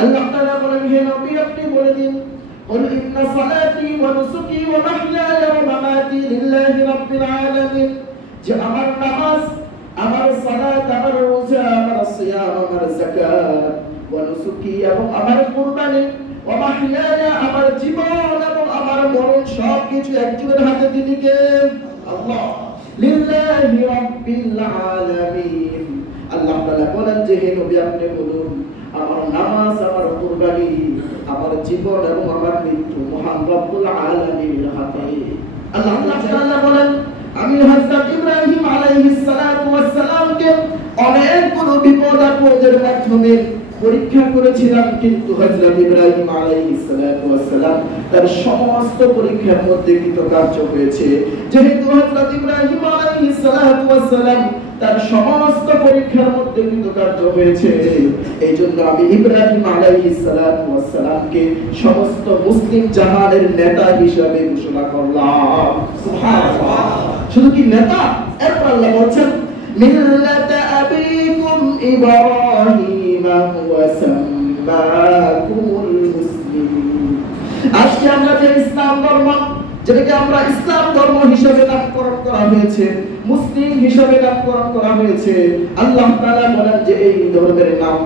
আল্লাহ তাআলা বলেন, হে নবী আপনি বলে দিন, قل إن صلاتي ونسكي ومحياي ومماتي لله رب العالمين, যে আমার নামাজ, আমার সালাত, আমার রোজা, আমার সিয়াম, আমার যাকাত, ওয়া নুসুকি এবং আমার কুরবানি, ওয়া মাহইয়ায়া আমার জীবন এবং আমার মরণ সবকিছু একজনের হাতে, তিনি কে? আল্লাহ। লিল্লাহি রাব্বিল আলামিন। আল্লাহ তাআলা বলেন যে হে নবী আপনি বলুন, আমার নামাজ, আমার কুরবানি, আমার জীবন এবং আমার মৃত্যু মহান রব্বুল আলামিনের হাতে। আল্লাহ তাআলা বলেন, আমি হযরত ইব্রাহিম আলাইহিস সালাতু ওয়াস সালামকে অনেকগুলো বিপদ আপদের মাধ্যমে পরীক্ষা করেছিলাম, কিন্তু হযরত ইব্রাহিম আলাইহিস সালাতু ওয়াস সালাম তার সমস্ত পরীক্ষার মধ্যে কৃতকার্য হয়েছে। যেহেতু হযরত ইব্রাহিম আলাইহিস সালাতু ওয়াস সালাম তার সমস্ত পরীক্ষার মধ্যে কৃতকার্য হয়েছে, এইজন্য আমি ইব্রাহিম আলাইহিস সালাতু ওয়াস সালামকে সমস্ত মুসলিম জাহানের নেতা হিসেবে ঘোষণা করলাম। সুবহানাল্লাহ। শুধু কি নেতা? এরপর আল্লাহ বলছেন, মিল্লাতা আবিকুম ইব্রাহিম ওয়া সাম্মাকুমুল মুসলিমিন। আজকে আমরা যে ইসলাম ধর্ম, যেটাকে আমরা ইসলাম ধর্ম হিসেবে নামকরণ করা হয়েছে, মুসলিম হিসেবে নামকরণ করা হয়েছে, আল্লাহ তাআলা বলেন যে এই ধর্মের নাম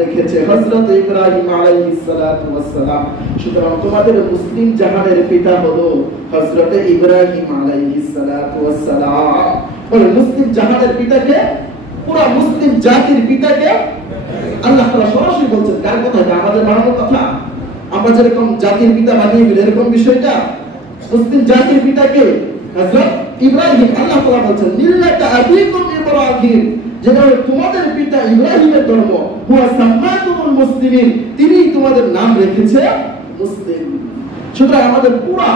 রেখেছে হযরত ইব্রাহিম আলাইহিস সালাতু ওয়াস সালাম। সুতরাং তোমাদের মুসলিম জাহানের পিতা হলো হযরত ইব্রাহিম আলাইহিস সালাতু ওয়াস সালাম। বলে মুসলিম জাহানের পিতাকে, পুরো মুসলিম জাতির পিতাকে আল্লাহ তাআলা সরাসরি বলছেন। কার কথা? এটা আমাদের বানানো কথা। আমরা যেরকম জাতির পিতা বানিয়ে ফেলি এরকম বিষয়টা। মুসলিম জাতির পিতাকে হযরত ইব্রাহিম, আল্লাহ তাআলা বলছেন মিল্লাতা আবিকুম ইব্রাহিম, যেটা তোমাদের পিতা ইব্রাহিমের ধর্ম, হুয়া সাম্মাকুমুল মুসলিমিন, তিনি তোমাদের নাম রেখেছে মুসলিম। সুতরাং আমাদের পুরা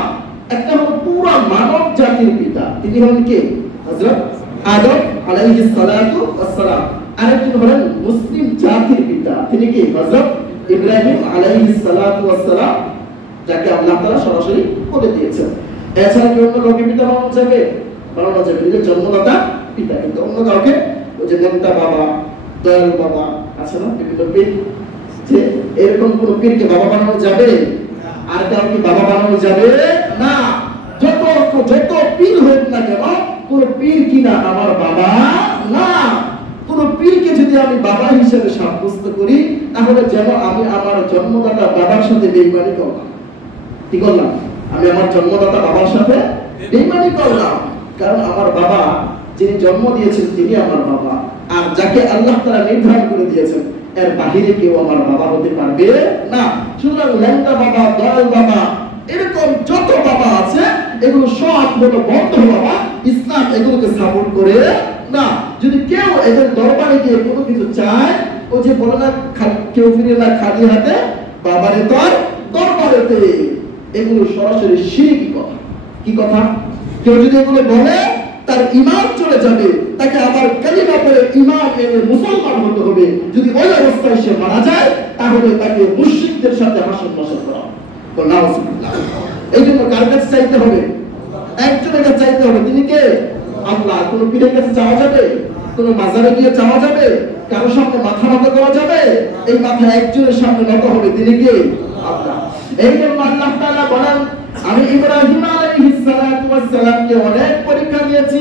একটা হলো পুরা মানব জাতির পিতা, তিনি হলেন কে? হযরত আদম আলাইহিস সালাতু ওয়াস সালাম। আরেকজন হলেন মুসলিম জাতির পিতা, তিনি কে? হযরত ইব্রাহিম আলাইহিস সালাতু ওয়াস সালাম, যাকে আল্লাহ তাআলা সরাসরি বলে দিয়েছেন। এছাড়া কি অন্য কাউকে পিতা বানানো যাবে? বানানো যাবে, নিজের জন্মদাতা পিতা, কিন্তু অন্য কাউকে ওই যে নেতা বাবা, দয়াল বাবা আছে না বিভিন্ন পীর, যে এরকম কোন পীরকে বাবা বানানো যাবে? আর কাউকে বাবা বানানো যাবে না। যত পীর হোক না কেন, কোন পীর কিনা আমার বাবা না। কোন পীরকে যদি আমি বাবা হিসেবে সাব্যস্ত করি, তাহলে যেন আমি আমার জন্মদাতা বাবার সাথে বেঈমানি করলাম। কি করলাম? আমি আমার জন্মদাতা বাবার সাথে বেঈমানি করলাম। কারণ আমার বাবা যিনি জন্ম দিয়েছেন তিনি আমার বাবা, আর যাকে আল্লাহ তাআলা নির্ধারণ করে দিয়েছেন এর বাহিরে কেউ আমার বাবা হতে পারবে না। সুতরাং ল্যাংটা বাবা, দয়াল বাবা, এরকম যত বাবা আছে এগুলো সব হলো বন্ধ বাবা। ইসলাম এগুলোকে সাপোর্ট করে না। যদি কেউ এদের দরবারে গিয়ে কোনো কিছু চায়, ও যে বলে না কেউ ফিরে না খালি হাতে, বাবারে তোর দরবারেতে, এগুলো সরাসরি শিরকি কথা। কি কথা? কেউ যদি এগুলো বলে তার ঈমান চলে যাবে, তাকে আবার কালিমা পড়ে ঈমান এনে মুসলমান হতে হবে। যদি ওই অবস্থায় সে মারা যায়, তাহলে তাকে মুশরিকদের সাথে হাসর নাসর করা হবে। তো নাউজুবিল্লাহ। এই জন্য কার কাছে চাইতে হবে? একজনের কাছে চাইতে হবে, তিনি কে? আল্লাহ। কোন পীরের কাছে চাওয়া যাবে? কোন মাজারে গিয়ে চাওয়া যাবে? কারো সামনে মাথা নত করা যাবে? এই মাথা একজনের সামনে নত হবে, তিনি কে? আল্লাহ। এই জন্য আল্লাহ তাআলা বলেন, আমি ইব্রাহিম আলাইহিস সালাতু ওয়াস সালামকে অনেক পরীক্ষা দিয়েছি,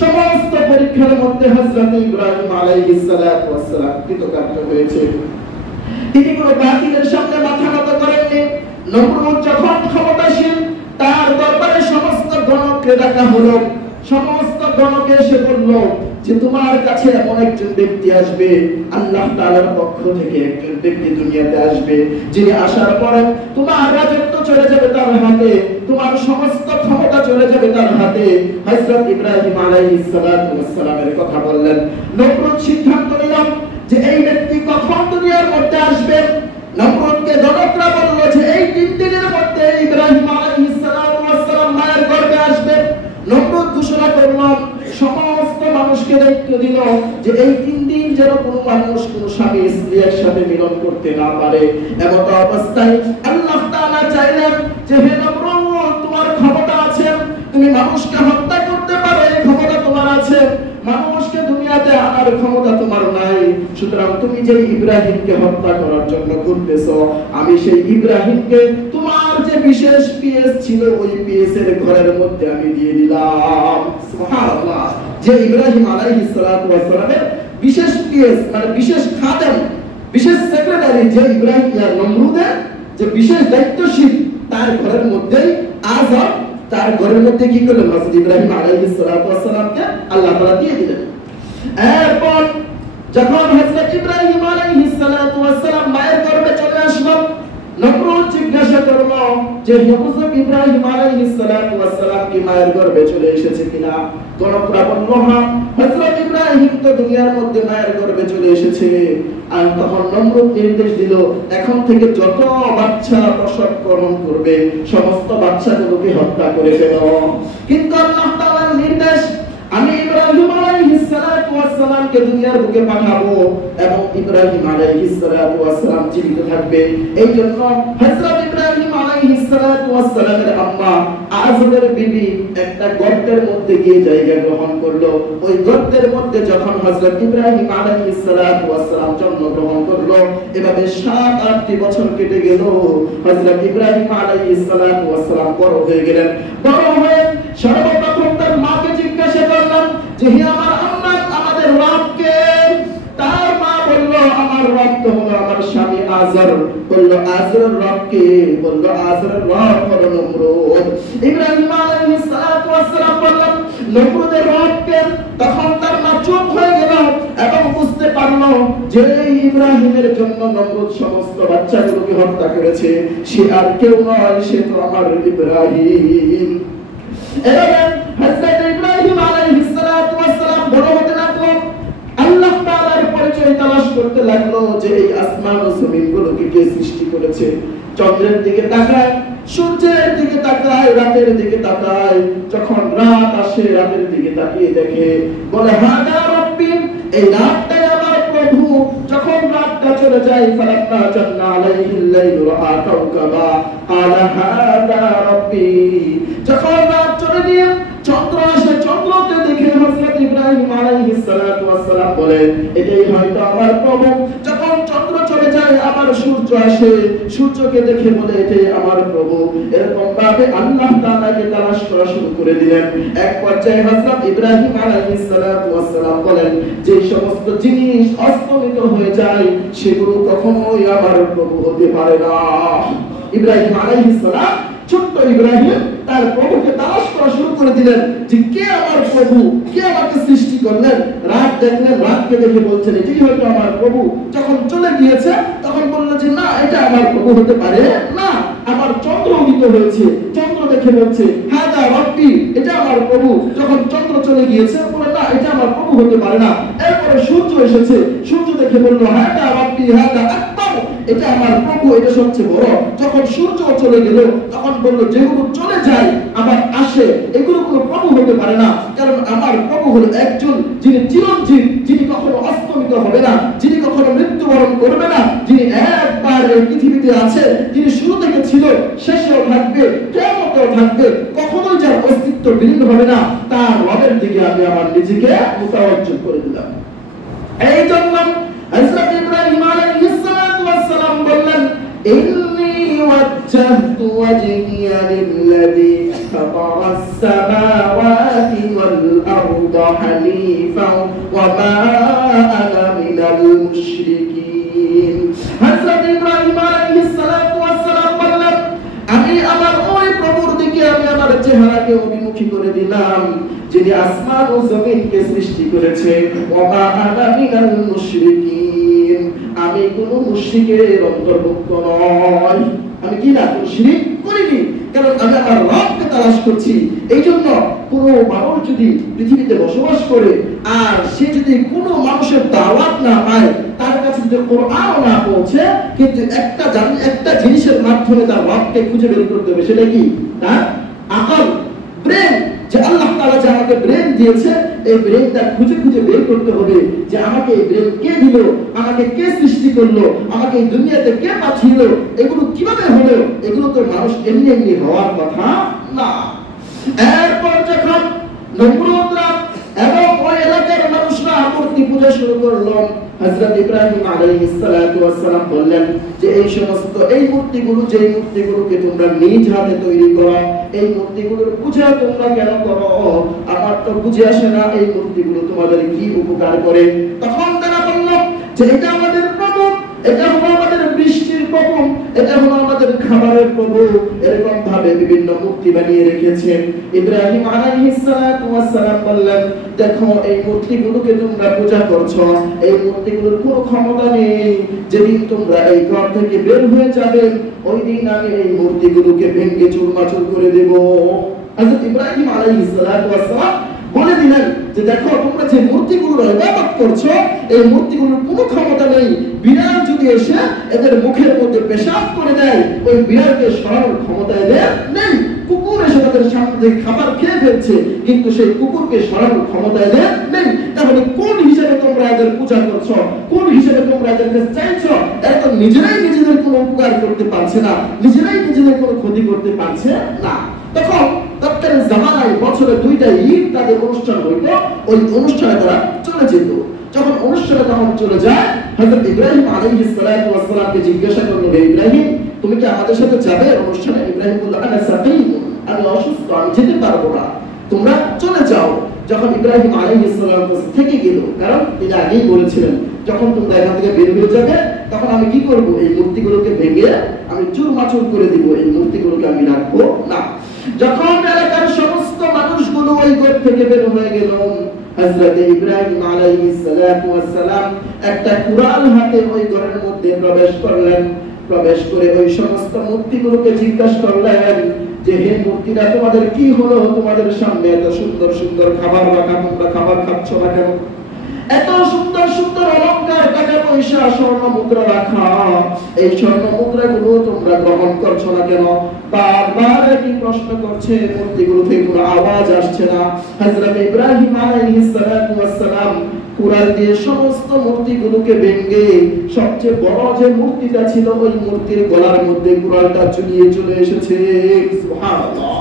সমস্ত পরীক্ষার মধ্যে হযরত ইব্রাহিম আলাইহিস সালাতু ওয়াস সালাম কৃতকার্য হয়েছে। তিনি কোনো বাতিলের সামনে মাথা নত করেননি। নমরুদ যখন ক্ষমতাসীন, তার দরবারে সমস্ত গণকে ডাকা হলো। সমস্ত গণকে এসে বলল যে তোমার কাছে এমন একজন ব্যক্তি আসবে, আল্লাহ তাআলার পক্ষ থেকে একজন ব্যক্তি দুনিয়াতে আসবে, যিনি আসার পরে তোমার রাজত্ব চলে যাবে তার হাতে, তোমার সমস্ত ক্ষমতা চলে যাবে তার হাতে। হযরত ইব্রাহিম আলাইহিস সালাতু ওয়াস সালামের কথা বললেন। নমরুদ সিদ্ধান্ত নিল যে এই ব্যক্তি কখন দুনিয়ার মধ্যে আসবে। নমরুদকে জনকরা বলল যে এই 3 দিনের মধ্যে ইব্রাহিম আলাইহিস সালাতু ওয়াস সালাম মায়ের গর্ভে আসবে। নমরুদ ঘোষণা করল, সমস্ত মানুষকে দায়িত্ব দিল যে এই 3 দিন যেন কোনো মানুষ কোনো স্বামী স্ত্রী একসাথে মিলন করতে না পারে। এমত অবস্থায় আল্লাহ তাআলা চাইলেন যে হে নমরুদ, তোমার ক্ষমতা আছে, তুমি মানুষকে হত্যা করতে পারো, এই ক্ষমতা তোমার আছে। মানুষকে দুনিয়াতে আনার ক্ষমতা তোমার নাই, সুতরাং তুমি যে ইব্রাহিমকে হত্যা করার জন্য ঘুরতেছো, আমি সেই ইব্রাহিমকে তোমার যে বিশেষ পিএস ছিল ওই পিএস এর ঘরের মধ্যে আমি দিয়ে দিলাম। সুবহানাল্লাহ। যে ইব্রাহিম আলাইহিস সালাতু ওয়াস সালামের বিশেষ পিএস মানে বিশেষ খাদেম, বিশেষ সেক্রেটারি যে ইব্রাহিম নমরুদের যে বিশেষ দায়িত্বশীল, তার ঘরের মধ্যেই আজর তার ঘরের মধ্যে কি করলেন? হযরত ইব্রাহিম আলাইহিস সালাতু ওয়াস সালামকে আল্লাহ তাআলা দিয়ে দিলেন। এরপর যখন হযরত ইব্রাহিম আলাইহিস সালাতু ওয়াস সালাম মায়ের গর্ভে চলে আসলো, নমরুদ জিজ্ঞাসা করলো যে হযরত ইব্রাহিম আলাইহিস সালাতু ওয়াস সালাম কি মায়ের গর্ভে চলে এসেছে কিনা? গণকরা বলল হ্যাঁ, হযরত ইব্রাহিম তো দুনিয়ার মধ্যে মায়ের গর্ভে চলে এসেছে। আর তখন নমরুদ নির্দেশ দিল, এখন থেকে যত বাচ্চা প্রসব গ্রহণ করবে সমস্ত বাচ্চাগুলোকে হত্যা করে ফেলো। কিন্তু আল্লাহ তাআলার নির্দেশ, আমি ইব্রাহিম আলাইহিস সালাতু ওয়াস সালামকে দুনিয়ার বুকে পাঠাবো এবং ইব্রাহিম আলাইহিস সালাতু ওয়াস সালাম জীবিত থাকবে। এই জন্য হযরত ইব্রাহিম আলাইহিস সালাতু ওয়াস সালামের আম্মা আজরের বিবি একটা গর্তের মধ্যে গিয়ে জায়গা গ্রহণ করলো। ওই গর্তের মধ্যে যখন হযরত ইব্রাহিম আলাইহিস সালাতু ওয়াস সালাম জন্মগ্রহণ করলো, এভাবে 7-8টি বছর কেটে গেল। হযরত ইব্রাহিম আলাইহিস সালাতু ওয়াস সালাম বড় হয়ে গেলেন। বড় হয়ে সর্বপ্রথম তার মাকে জিজ্ঞাসা করলাম যে হে আমার আম্মা, আমাদের রবকে? তার মা বলল, আমার রব তো হলো আমার স্বামী আজর। বলল আজরের রবকে? বলল আজরের রব হলো নমরুদ। ইব্রাহিম আলাইহিস সালাতু ওয়াস সালাম বললেন নমরুদের রবকে? তখন তার মা চুপ হয়ে গেল এবং বুঝতে পারলো যে ইব্রাহিমের জন্য নমরুদ সমস্ত বাচ্চাগুলোকে হত্যা করেছে, সে আর কেউ নয়, সে তো আমার ইব্রাহিম। এবার হযরত ইব্রাহিম আলাইহিস সালাতু ওয়াস সালাম বড় হতে লাগলো, আল্লাহ তাআলার পরিচয় তালাশ করতে লাগলো যে এই আসমান ও জমিনগুলোকে কে সৃষ্টি করেছে। চন্দ্রের দিকে তাকায়, সূর্যের দিকে তাকায়, রাতের দিকে তাকায়। যখন রাত আসে রাতের দিকে তাকিয়ে দেখে, বলে হাদা রাব্বি, এই রাতটাই আমার প্রভু। যখন রাতটা চলে যায়, ফালাম্মা জান্না আলাইহিল লাইলু রাআ কাওকাবা ক্বালা হাদা রাব্বি। যখন রাত চলে গিয়ে চন্দ্র আসে, চন্দ্রকে দেখে হযরত ইব্রাহিম আলাইহিস সালাতু ওয়াস সালাম বলে এটাই হয়তো আমার প্রভু। যখন চন্দ্র চলে যায় আবার সূর্য আসে, সূর্যকে দেখে বলে এটাই আমার প্রভু। এরকম ভাবে আল্লাহ তাআলাকে তালাশ করা শুরু করে দিলেন। এক পর্যায়ে হযরত ইব্রাহিম আলাইহিস সালাতু ওয়াস সালাম বলেন যে সমস্ত জিনিস অস্তমিত হয়ে যায় সেগুলো কখনোই আমার প্রভু হতে পারে না। ইব্রাহিম আলাইহিস সালাম, ছোট্ট ইব্রাহিম তার প্রভুকে তালাশ করা শুরু করে দিলেন যে কে আমার প্রভু, কে আমাকে সৃষ্টি করলেন। রাত দেখলেন, রাতকে দেখে বলছেন এটাই হয়তো আমার প্রভু। যখন চলে গিয়েছে তখন বলল যে না, এটা আমার প্রভু হতে পারে না। আমার চন্দ্র উদিত হয়েছে, চন্দ্র দেখে বলছে হাদা রাব্বি, এটা আমার প্রভু। যখন চন্দ্র চলে গিয়েছে বলে না, এটা আমার প্রভু হতে পারে না। এরপরে সূর্য এসেছে, সূর্য দেখে বলল হাদা রাব্বি হাদা আকবার, এটা আমার প্রভু, এটা সবচেয়ে বড়। যখন সূর্য চলে গেল তখন বলল যেগুলো চলে যায় আবার আসে, এগুলো কোনো প্রভু হতে পারে না, কারণ আমার প্রভু হলো একজন যিনি চিরঞ্জীব, যিনি কখনো অস্তমিত হবে না, যিনি কখনো মৃত্যুবরণ করবে না, যিনি একবার এই পৃথিবীতে আছে, যিনি শুরু থেকে ছিল, শেষেও থাকবে, কিয়ামতেও থাকবে, কখনোই যার অস্তিত্ব বিলীন হবে না। তার রবের দিকে আমি আমার নিজেকে মুতাওয়াজ্জিহ করে দিলাম। এই জন্য হযরত ইব্রাহিম আলাইহিস সালাতু ওয়াস সালাম বললেন ইন্নী ওয়াজ্জাহতু ওয়াজহিয়া লিল্লাযী ফাতারাস সামাওয়াতি ওয়াল আরদা হানিফান ওয়া মা আনা মিনাল মুশরিকিন। হযরত ইব্রাহিম আলাইহিস সালাতু ওয়াস সালাম বললেন আমি আমার ওই প্রভুর দিকে আমি আমার চেহারাকে অভিমুখী করে দিলাম যিনি আসমান ও জমিনকে সৃষ্টি করেছে। ওয়া মা আনা মিনাল মুশরিকিন, আমি কোনো মুশরিকের অন্তর্ভুক্ত নই। আমি কি না, কোনো শিরক করিনি, কারণ আমি আমার রবকে তালাশ করছি। এই জন্য কোনো মানুষ যদি পৃথিবীতে বসবাস করে আর সে যদি কোনো মানুষের দাওয়াত না পায়, তার কাছে যদি কোরআন না পৌঁছে, কিন্তু একটা জিনিসের মাধ্যমে তার রবকে খুঁজে বের করতে হবে, সেটা কি? তার আকল, ব্রেন। যে আল্লাহ তাআলা যে আমাকে ব্রেন দিয়েছে, এই ব্রেনটা খুঁজে খুঁজে বের করতে হবে যে আমাকে এই ব্রেন কে দিল, আমাকে কে সৃষ্টি করলো, আমাকে এই দুনিয়াতে কে পাঠিয়েলো, এগুলো কিভাবে হলো। এগুলো তো মানুষ এমনি এমনি হওয়ার কথা না। এরপর যখন নমরুদরা এবং ওই এলাকার মানুষরা মূর্তি পূজা শুরু করলো। হযরত ইব্রাহিম আলাইহিস সালাতু ওয়াস সালাম বললেন যে এই সমস্ত এই মূর্তিগুলো, যে মূর্তিগুলোকে তোমরা নিজ হাতে তৈরি করো, এই মূর্তিগুলোর পূজা তোমরা কেন করো? আমার তো বুঝে আসে না এই মূর্তিগুলো তোমাদের কি উপকার করে। তখন তারা বলল যে এটা আমাদের প্রভু, এটা হলো আমাদের বৃষ্টির প্রভু, এটা হলো আমাদের খাবারের প্রভু। এরকম ভাবে বিভিন্ন মূর্তি বানিয়ে রেখেছেন। ইব্রাহিম আলাইহিস সালাতু ওয়াস সালাম বললেন, দেখো এই মূর্তিগুলোকে তোমরা পূজা করছো, এই মূর্তিগুলোর কোনো ক্ষমতা নেই। যেদিন তোমরা এই ঘর থেকে বের হয়ে যাবে, ওই দিন আমি এই মূর্তিগুলোকে ভেঙে চুরমাচুর করে দেব। হযরত ইব্রাহিম আলাইহিস সালাতু ওয়াস সালাম বলে দিলেন যে দেখো তোমরা যে মূর্তিগুলোর ইবাদত করছো, এই মূর্তিগুলোর কোনো ক্ষমতা নেই। বিড়াল যদি এসে এদের মুখের মধ্যে পেশাব করে দেয়, ওই বিড়ালকে সরানোর ক্ষমতা এদের নেই। কুকুর এসে তাদের সামনে থেকে খাবার খেয়ে ফেলছে, কিন্তু সেই কুকুরকে সরানোর ক্ষমতা এদের নেই। তাহলে কোন হিসেবে তোমরা এদের পূজা করছো, কোন হিসেবে তোমরা এদেরকে চাইছো? এরা তো নিজেরাই নিজেদের কোনো উপকার করতে পারছে না, নিজেরাই নিজেদের কোনো ক্ষতি করতে পারছে না। তখন তৎকালীন জামানায় বছরে 2টা ঈদ তাদের অনুষ্ঠান হইত, ওই অনুষ্ঠানে তারা চলে যেত। যখন অনুষ্ঠানে তখন চলে যায়, হযরত ইব্রাহিম আলাইহিস সালাতু ওয়াস সালামকে জিজ্ঞাসা করলো, হে ইব্রাহিম, তুমি কি আমাদের সাথে যাবে অনুষ্ঠানে? ইব্রাহিম বলল, আনা সাকিম, আমি অসুস্থ, আমি যেতে পারবো না, তোমরা চলে যাও। যখন ইব্রাহিম আলাইহিস সালাম থেকে গেল, কারণ তিনি আগেই বলেছিলেন যখন তোমরা এখান থেকে বের হয়ে যাবে, তখন আমি কি করব? এই মূর্তিগুলোকে ভেঙে আমি চুরমাচুর করে দিব, এই মূর্তিগুলোকে আমি রাখবো না। যখন এলাকার সমস্ত মানুষগুলো ওই ঘর থেকে বের হয়ে গেল, হযরত ইব্রাহিম আলাইহিস সালাতু ওয়াস সালাম একটা কুড়াল হাতে ওই ঘরের মধ্যে প্রবেশ করলেন। প্রবেশ করে ওই সমস্ত মূর্তিগুলোকে জিজ্ঞাসা করলেন যে হে মূর্তিরা, তোমাদের কি হলো? তোমাদের সামনে এত সুন্দর সুন্দর খাবার রাখা, তোমরা খাবার খাচ্ছ না কেন? এত সুন্দর সুন্দর অলংকার, টাকা পয়সা, স্বর্ণ মুদ্রা রাখা, এই স্বর্ণ মুদ্রাগুলো তোমরা গ্রহণ করছো না কেন? বারবার একই প্রশ্ন করছে, মূর্তিগুলো থেকে কোনো আওয়াজ আসছে না। হযরত ইব্রাহিম আলাইহিস সালাতু ওয়াস সালাম কুড়াল দিয়ে সমস্ত মূর্তিগুলোকে ভেঙে সবচেয়ে বড় যে মূর্তিটা ছিল, ওই মূর্তির গলার মধ্যে কুড়ালটা ঝুলিয়ে চলে এসেছে। সুবহানাল্লাহ।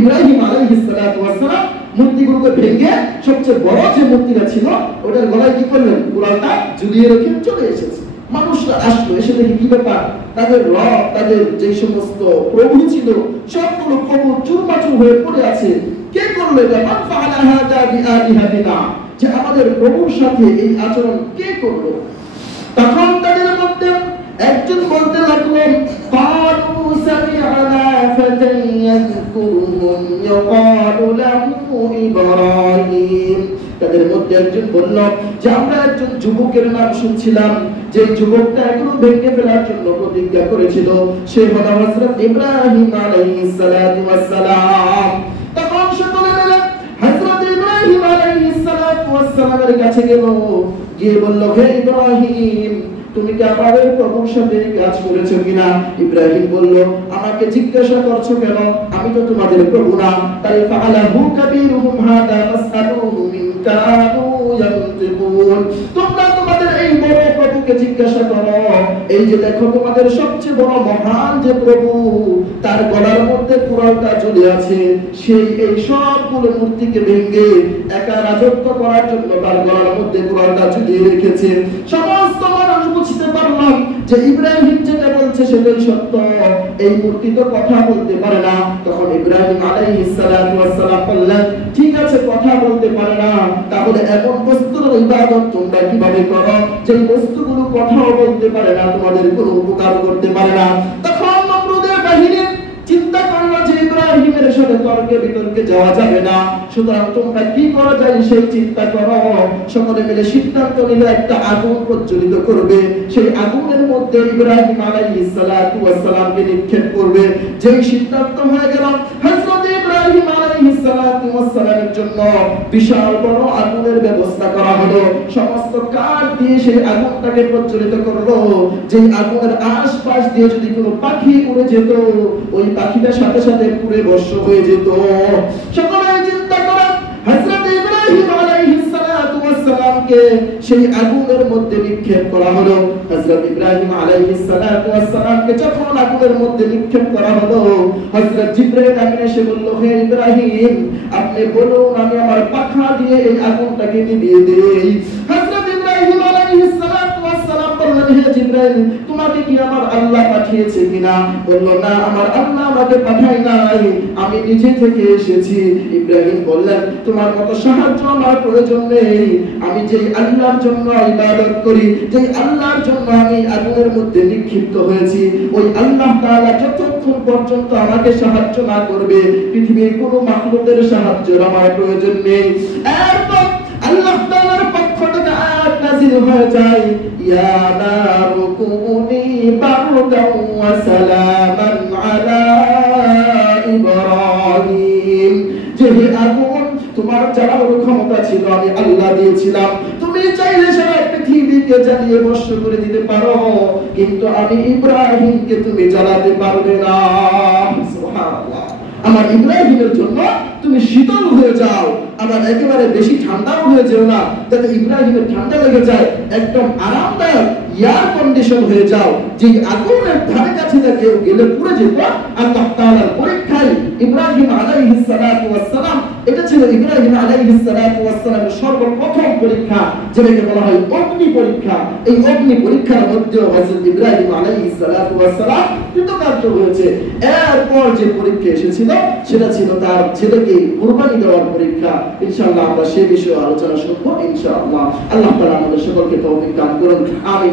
ইব্রাহিম আলাইহিস সালাতু ওয়াস সালাম মূর্তিগুলোকে ভেঙে সবচেয়ে বড় যে মূর্তিটা ছিল, ওটার গলায় কি করলেন? কুড়ালটা ঝুলিয়ে রেখে চলে এসেছে। মানুষরা আসলো, এসে দেখি কি ব্যাপার, তাদের রব, তাদের যে সমস্ত প্রভু ছিল, সবগুলো প্রভু চুরমাচুর হয়ে পড়ে আছে। কে করলো এটা? মান ফাআলা হাযা বিআলিহাতিনা, যে আমাদের প্রভুর সাথে এই আচরণ কে করলো? তখন তাদের মধ্যে একজন বলতে লাগলেন, ক্বালু সামি'না ফাতান ইয়াযকুরুহুম ইয়াকালু লাহু ইব্রাহিম। তাদের মধ্যে একজন বলল যে আমরা একজন যুবকের নাম শুনছিলাম, যে যুবকটা এখনো ভেঙে ফেলার জন্য প্রতিজ্ঞা করেছিল, সে হলো হযরত ইব্রাহিম আলাইহিস সালাতু ওয়াস সালাম। তখন সে বলে দিলেন, হযরত ইব্রাহিম আলাইহিস সালাতু ওয়াস সালামের কাছে গেল, গিয়ে বলল, হে ইব্রাহিম, তুমি কি আমাদের প্রভুর সাথে কাজ করেছো কিনা? ইব্রাহিম বলল, আমাকে জিজ্ঞাসা করছো কেন? আমি তো তোমাদের প্রভু না। তাই ফাআলাহু কাবীরুহুম হাদা ফাসআলুহু মিন কানু ইয়ানতিকুন। তোমরা তোমাদের এই বড় প্রভুকে জিজ্ঞাসা করো, এই যে দেখো তোমাদের সবচেয়ে বড় মহান যে প্রভু, তার গলার মধ্যে কুড়ালটা ঝুলে আছে, সেই এই সবগুলো মূর্তিকে ভেঙে একা রাজত্ব করার জন্য তার গলার মধ্যে কুড়ালটা ঝুলিয়ে রেখেছে। সমস্ত মানুষ বুঝতে পারলাম যে ইব্রাহিম যেটা বলছে সেটাই সত্য, এই মূর্তি তো কথা বলতে পারে না। তখন ইব্রাহিম আলাইহিস সালাতু ওয়াস সালাম বললেন, ঠিক আছে, কথা বলতে পারে না, তাহলে এমন বস্তুর ইবাদত তোমরা কিভাবে করো যে বস্তুগুলো কথাও বলতে পারে না, তোমাদের কোনো উপকার করতে পারে না? তখন নমরুদের বাহিনী চিন্তা করলো যে ইব্রাহিমের সাথে তর্কে বিতর্কে যাওয়া যাবে না, সুতরাং তোমরা কি করা যায় সেই চিন্তা করো। সকলে মিলে সিদ্ধান্ত নিল একটা আগুন প্রজ্বলিত করবে, সেই আগুনের মধ্যে ইব্রাহিম আলাইহিস সালাতু ওয়াস সালামকে নিক্ষেপ করবে। যেই সিদ্ধান্ত হয়ে গেল, হযরত ইব্রাহিম আলাইহিস সালাতু ওয়াস সালামের জন্য বিশাল বড় আগুনের ব্যবস্থা করা হলো। সমস্ত কাঠ দিয়ে সেই আগুনটাকে প্রজ্বলিত করলো। যেই আগুনের আশপাশ দিয়ে যদি কোনো পাখি উড়ে যেত, ওই পাখিটার সাথে সাথে পুড়ে ভস্ম হয়ে যেত। সকলে চিন্তা করেন, হযরত ইব্রাহিম আলাইহিস সালাতু ওয়াস সালামকে সেই আগুনের মধ্যে নিক্ষেপ করা হলো। হযরত ইব্রাহিম আলাইহিস সালাতু ওয়াস সালামকে যখন আগুনের মধ্যে নিক্ষেপ করা হলো, হযরত জিবরাইল আমিন এসে বলল, হে ইব্রাহিম, আপনি বলুন, আমি আমার পাখা দিয়ে এই আগুনটাকে নিভিয়ে দেই। হযরত আলাইহিস সালাতু ওয়াস সালাম বললেন, হে জিবরাইল, তোমাকে কি আমার আল্লাহ পাঠিয়েছে কিনা? বলল, না, আমার আল্লাহ আমাকে পাঠায় নাই, আমি নিজে থেকে এসেছি। ইব্রাহিম বললেন, তোমার মতো সাহায্য আমার প্রয়োজন নেই। আমি যেই আল্লাহর জন্য ইবাদত করি, যেই আল্লাহর জন্য আমি আগুনের মধ্যে নিক্ষিপ্ত হয়েছি, ওই আল্লাহ তাআলা যতক্ষণ পর্যন্ত আমাকে সাহায্য না করবে, পৃথিবীর কোনো মাখলুকের সাহায্যের আমার প্রয়োজন নেই। এরপর আল্লাহ তাআলার পক্ষ থেকে আয়াত নাযিল হয়ে যায়, ইয়া নারু কুনি বারদান ওয়া সালামান আলা ইব্রাহিম। যে হে আগুন, তোমার জ্বালানোর ক্ষমতা ছিল আমি আল্লাহ দিয়েছিলাম, তুমি চাইলে সারা পৃথিবীকে জ্বালিয়ে ভস্ম করে দিতে পারো, কিন্তু আমি ইব্রাহিমকে তুমি জ্বালাতে পারবে না। সুবহানাল্লাহ। আমার ইব্রাহিমের জন্য তুমি শীতল হয়ে যাও, আবার একেবারে বেশি ঠান্ডাও হয়ে যেও না, যাতে ইব্রাহিমের ঠান্ডা লেগে যায়। একদম আরামদায়ক এয়ার কন্ডিশন হয়ে যাও, যে আগুনের ধারে কাছে কেউ গেলে পুড়ে যেত। আল্লাহ তাআলার পরীক্ষায় ইব্রাহিম আলাইহিস সালাতু ওয়াস সালাম, এটা ছিল ইব্রাহিম আলাইহিস সালাতু ওয়াস সালামের সর্বপ্রথম পরীক্ষা, যেটাকে বলা হয় অগ্নি পরীক্ষা। এই অগ্নি পরীক্ষার মধ্যেও হযরত ইব্রাহিম আলাইহিস সালাতু ওয়াস সালাম কৃতকার্য হয়েছে। এরপর যে পরীক্ষা এসেছিল সেটা ছিল তার ছেলেকে কুরবানি দেওয়ার পরীক্ষা। ইনশাআল্লাহ আমরা সেই বিষয়ে আলোচনা শুনবো ইনশাআল্লাহ। আল্লাহ তাআলা আমাদের সকলকে তৌফিক দান করুন। আমিন।